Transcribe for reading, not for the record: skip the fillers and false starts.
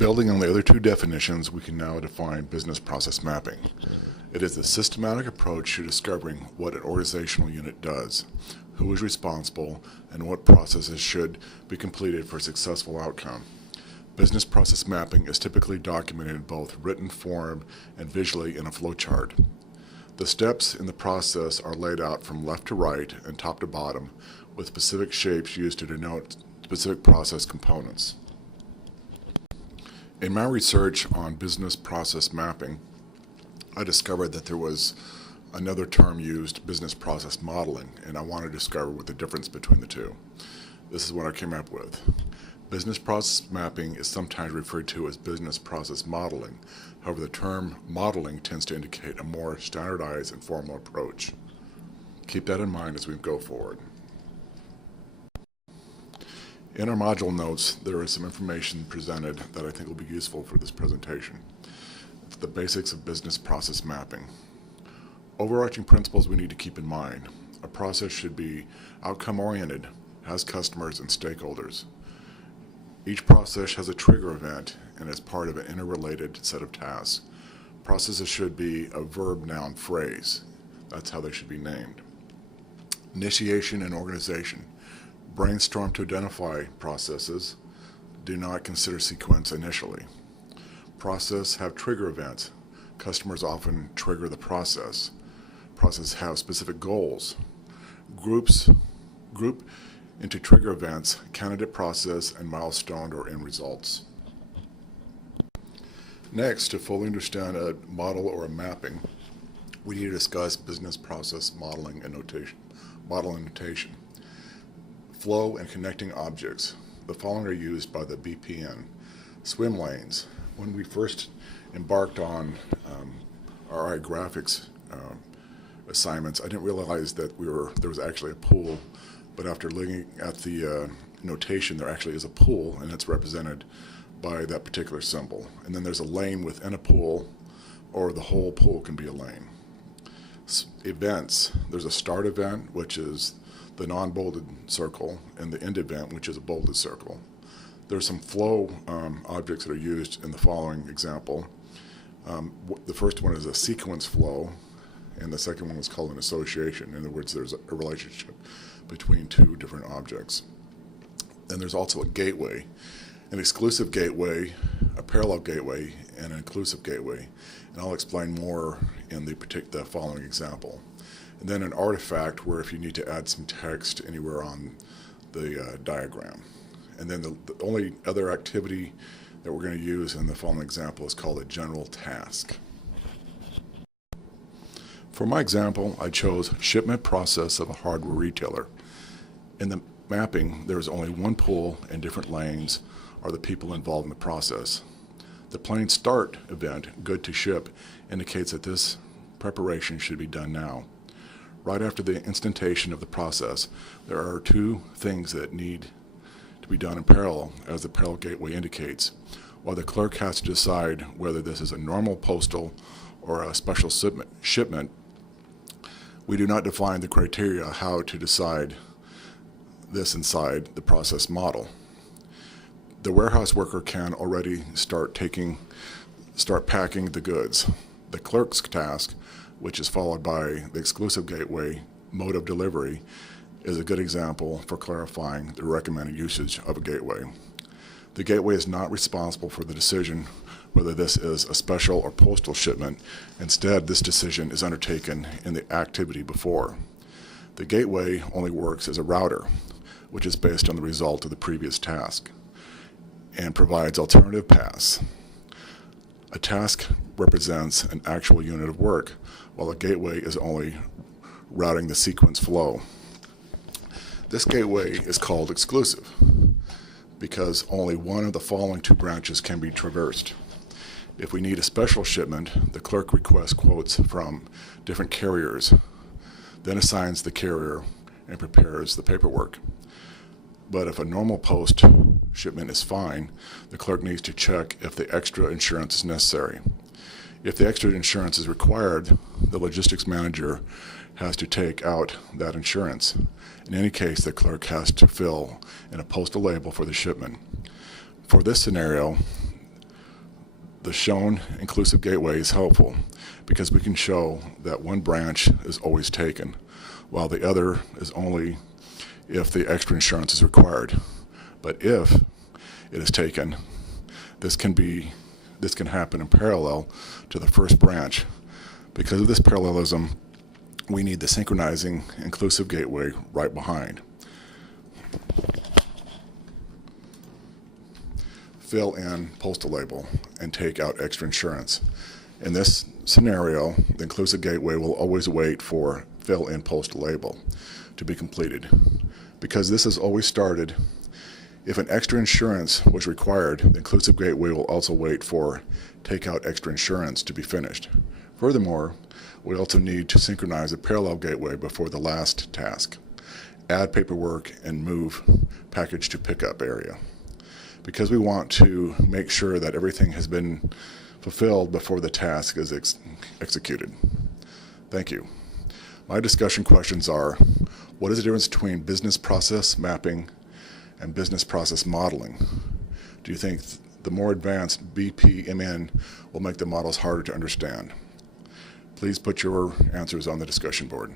Building on the other two definitions, we can now define business process mapping. It is a systematic approach to discovering what an organizational unit does, who is responsible, and what processes should be completed for a successful outcome. Business process mapping is typically documented in both written form and visually in a flowchart. The steps in the process are laid out from left to right and top to bottom, with specific shapes used to denote specific process components. In my research on business process mapping, I discovered that there was another term used, business process modeling, and I wanted to discover what the difference between the two. This is what I came up with. Business process mapping is sometimes referred to as business process modeling. However, the term modeling tends to indicate a more standardized and formal approach. Keep that in mind as we go forward. In our module notes, there is some information presented that I think will be useful for this presentation. It's the basics of business process mapping. Overarching principles we need to keep in mind. A process should be outcome-oriented, has customers and stakeholders. Each process has a trigger event and is part of an interrelated set of tasks. Processes should be a verb-noun phrase. That's how they should be named. Initiation and organization. Brainstorm to identify processes. Do not consider sequence initially. Process have trigger events. Customers often trigger the process. Processes have specific goals. Group into trigger events, candidate process, and milestone or end results. Next, to fully understand a model or a mapping, we need to discuss business process modeling and notation. Flow and connecting objects. The following are used by the BPN. Swim lanes. When we first embarked on our graphics assignments, I didn't realize that there was actually a pool, but after looking at the notation, there actually is a pool, and it's represented by that particular symbol. And then there's a lane within a pool, or the whole pool can be a lane. Events. There's a start event, which is the non-bolded circle, and the end event, which is a bolded circle. There's some flow objects that are used in the following example. The first one is a sequence flow, and the second one is called an association. In other words, there's a relationship between two different objects. And there's also a gateway, an exclusive gateway, a parallel gateway, and an inclusive gateway. And I'll explain more in the following example. And then an artifact, where if you need to add some text anywhere on the diagram. And then the only other activity that we're going to use in the following example is called a general task. For my example, I chose shipment process of a hardware retailer. In the mapping, there is only one pool, and different lanes are the people involved in the process. The plain start event, good to ship, indicates that this preparation should be done now. Right after the instantation of the process, there are two things that need to be done in parallel, as the parallel gateway indicates. While the clerk has to decide whether this is a normal postal or a special shipment, we do not define the criteria how to decide this inside the process model. The warehouse worker can already start packing the goods. The clerk's task, which is followed by the exclusive gateway mode of delivery, is a good example for clarifying the recommended usage of a gateway. The gateway is not responsible for the decision whether this is a special or postal shipment. Instead, this decision is undertaken in the activity before. The gateway only works as a router, which is based on the result of the previous task, and provides alternative paths. A task represents an actual unit of work, while a gateway is only routing the sequence flow. This gateway is called exclusive because only one of the following two branches can be traversed. If we need a special shipment, the clerk requests quotes from different carriers, then assigns the carrier and prepares the paperwork. But if a normal post shipment is fine, the clerk needs to check if the extra insurance is necessary. If the extra insurance is required, the logistics manager has to take out that insurance. In any case, the clerk has to fill in a postal label for the shipment. For this scenario, The shown inclusive gateway is helpful because we can show that one branch is always taken, while the other is only if the extra insurance is required. But if it is taken, this can happen in parallel to the first branch. Because of this parallelism, we need the synchronizing inclusive gateway right behind. Fill in postal label and take out extra insurance. In this scenario, the inclusive gateway will always wait for fill in postal label to be completed. Because this is always started, if an extra insurance was required, the inclusive gateway will also wait for take out extra insurance to be finished. Furthermore, we also need to synchronize a parallel gateway before the last task. Add paperwork and move package to pickup area. Because we want to make sure that everything has been fulfilled before the task is executed. Thank you. My discussion questions are, what is the difference between business process mapping and business process modeling? Do you think the more advanced BPMN will make the models harder to understand? Please put your answers on the discussion board.